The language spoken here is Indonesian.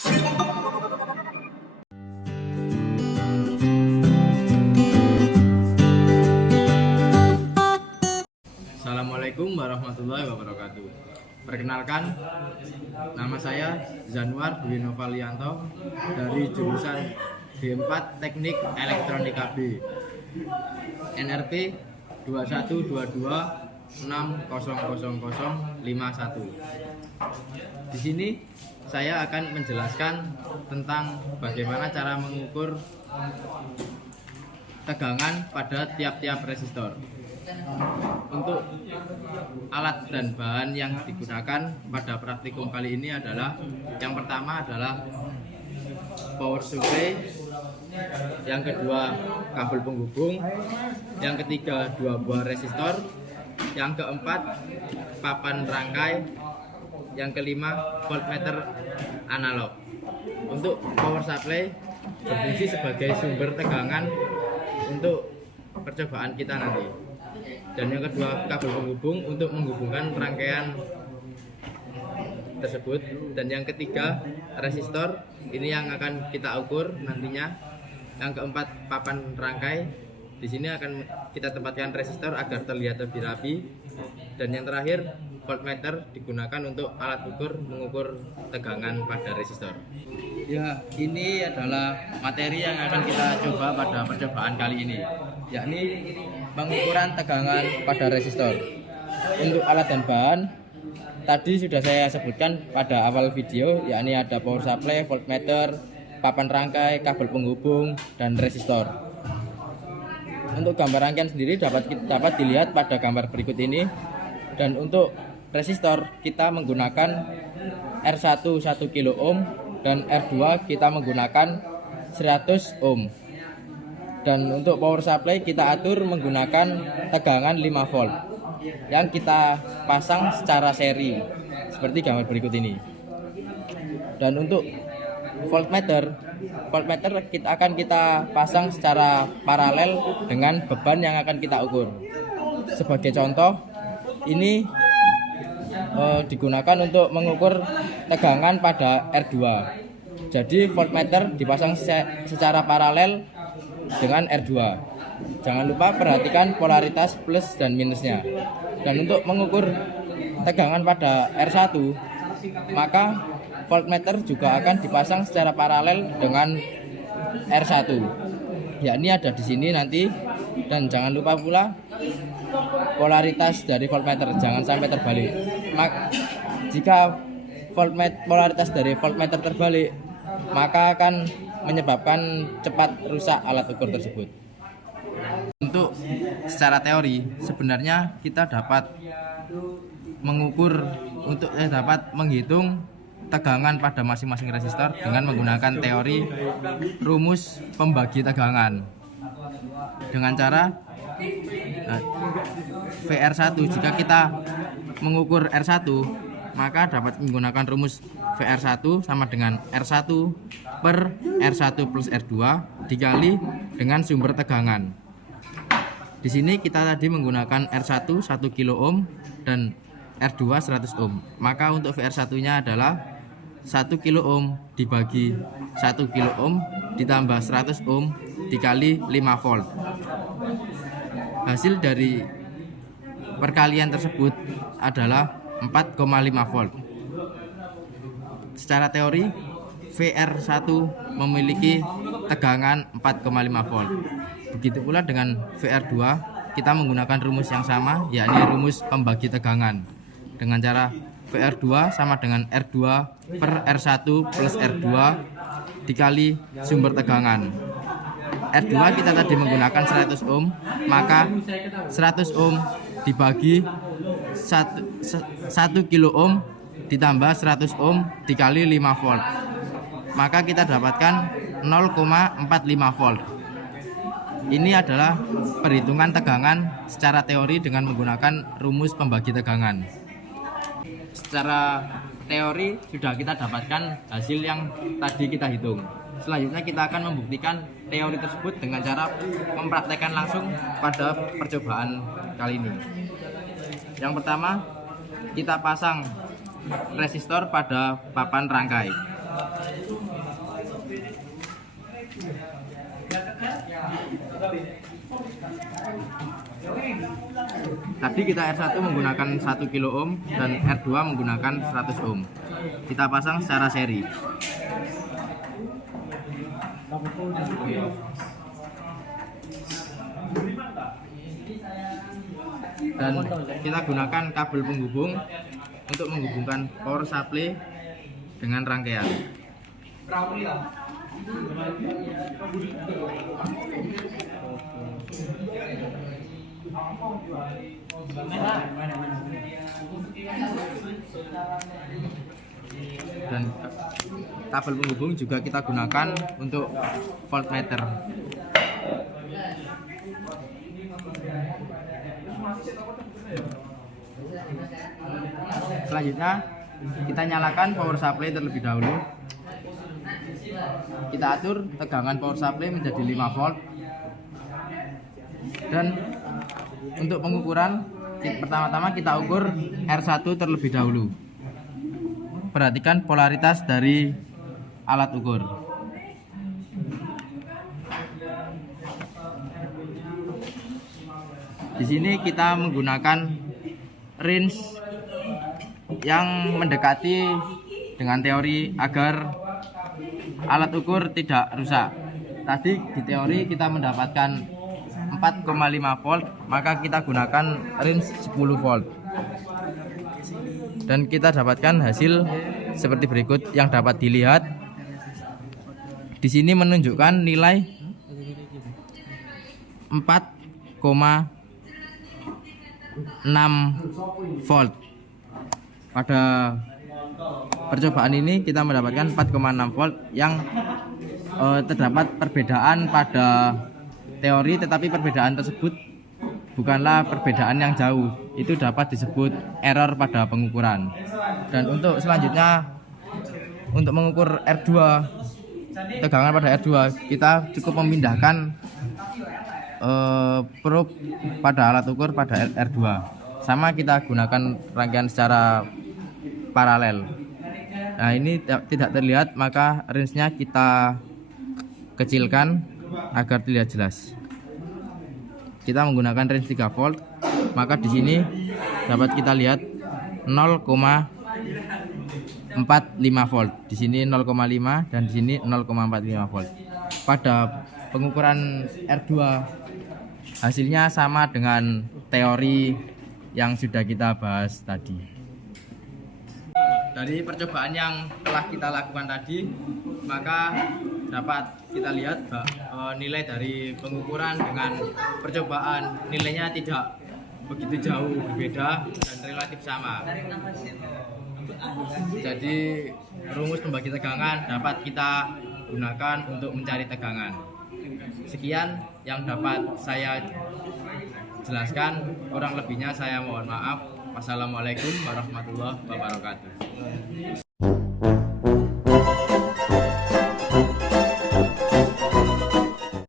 Assalamualaikum warahmatullahi wabarakatuh. Perkenalkan, nama saya Zanuar Dwi Novalianto dari jurusan D4 Teknik Elektronika B, NRP 2122600051. Di sini saya akan menjelaskan tentang bagaimana cara mengukur tegangan pada tiap-tiap resistor. Untuk alat dan bahan yang digunakan pada praktikum kali ini adalah, yang pertama adalah power supply, yang kedua kabel penghubung, yang ketiga 2 buah resistor, yang keempat papan rangkai, yang kelima voltmeter analog. Untuk power supply berfungsi sebagai sumber tegangan untuk percobaan kita nanti. Dan yang kedua kabel penghubung untuk menghubungkan rangkaian tersebut. Dan yang ketiga resistor, ini yang akan kita ukur nantinya. Yang keempat papan rangkai, di sini akan kita tempatkan resistor agar terlihat lebih rapi. Dan yang terakhir voltmeter digunakan untuk alat ukur mengukur tegangan pada resistor. Ya, ini adalah materi yang akan kita coba pada percobaan kali ini, yakni pengukuran tegangan pada resistor. Untuk alat dan bahan tadi sudah saya sebutkan pada awal video, yakni ada power supply, voltmeter, papan rangkai, kabel penghubung, dan resistor. Untuk gambar rangkaian sendiri dapat dilihat pada gambar berikut ini. Dan untuk resistor kita menggunakan R1 1 kilo ohm dan R2 kita menggunakan 100 ohm. Dan untuk power supply kita atur menggunakan tegangan 5 volt yang kita pasang secara seri seperti gambar berikut ini. Dan untuk voltmeter kita akan pasang secara paralel dengan beban yang akan kita ukur. Sebagai contoh, ini digunakan untuk mengukur tegangan pada R2. Jadi voltmeter dipasang secara paralel dengan R2. Jangan lupa perhatikan polaritas plus dan minusnya. Dan untuk mengukur tegangan pada R1, maka voltmeter juga akan dipasang secara paralel dengan R1. Yakni ada di sini nanti. Dan jangan lupa pula polaritas dari voltmeter, jangan sampai terbalik. Jika polaritas dari voltmeter terbalik, maka akan menyebabkan cepat rusak alat ukur tersebut. Untuk secara teori, sebenarnya kita dapat menghitung tegangan pada masing-masing resistor dengan menggunakan teori rumus pembagi tegangan. Dengan cara VR1, jika kita mengukur R1, maka dapat menggunakan rumus VR1 sama dengan R1 per R1 plus R2 dikali dengan sumber tegangan. Di sini kita tadi menggunakan R1 1 kilo ohm dan R2 100 ohm. Maka untuk VR1-nya adalah 1 kilo ohm dibagi 1 kilo ohm ditambah 100 ohm dikali 5 volt. Hasil dari perkalian tersebut adalah 4,5 volt. Secara teori, VR1 memiliki tegangan 4,5 volt. Begitu pula dengan VR2, kita menggunakan rumus yang sama, yakni rumus pembagi tegangan. Dengan cara VR2 sama dengan R2 per R1 plus R2 dikali sumber tegangan. R2 kita tadi menggunakan 100 ohm, maka 100 ohm dibagi 1 kilo ohm ditambah 100 ohm dikali 5 volt, maka kita dapatkan 0,45 volt. Ini adalah perhitungan tegangan secara teori dengan menggunakan rumus pembagi tegangan. Secara teori sudah kita dapatkan hasil yang tadi kita hitung. Selanjutnya kita akan membuktikan teori tersebut dengan cara mempraktekkan langsung pada percobaan kali ini. Yang pertama, kita pasang resistor pada papan rangkai. Tadi kita R1 menggunakan 1 kilo ohm dan R2 menggunakan 100 ohm. Kita pasang secara seri. Dan kita gunakan kabel penghubung untuk menghubungkan power supply dengan rangkaian. Dan kabel penghubung juga kita gunakan untuk voltmeter. Selanjutnya kita nyalakan power supply terlebih dahulu. Kita atur tegangan power supply menjadi 5 volt. Dan untuk pengukuran, pertama-tama kita ukur R1 terlebih dahulu. Perhatikan polaritas dari alat ukur. Di sini kita menggunakan range yang mendekati dengan teori agar alat ukur tidak rusak. Tadi di teori kita mendapatkan 4,5 volt, maka kita gunakan range 10 volt. Dan kita dapatkan hasil seperti berikut yang dapat dilihat. Di sini menunjukkan nilai 4,6 volt. Pada percobaan ini kita mendapatkan 4,6 volt yang terdapat perbedaan pada teori, tetapi perbedaan tersebut bukanlah perbedaan yang jauh. Itu dapat disebut error pada pengukuran. Dan untuk selanjutnya, untuk mengukur R2, tegangan pada R2, kita cukup memindahkan probe pada alat ukur pada R2. Sama kita gunakan rangkaian secara paralel. Nah, ini tidak terlihat, maka range-nya kita kecilkan agar terlihat jelas. Kita menggunakan range 3 volt, maka di sini dapat kita lihat 0,45 volt. Di sini 0,5 dan di sini 0,45 volt. Pada pengukuran R2 hasilnya sama dengan teori yang sudah kita bahas tadi. Dari percobaan yang telah kita lakukan tadi, maka dapat kita lihat nilai dari pengukuran dengan percobaan nilainya tidak begitu jauh berbeda dan relatif sama. Jadi rumus pembagi tegangan dapat kita gunakan untuk mencari tegangan. Sekian yang dapat saya jelaskan, kurang lebihnya saya mohon maaf. Wassalamualaikum warahmatullahi wabarakatuh.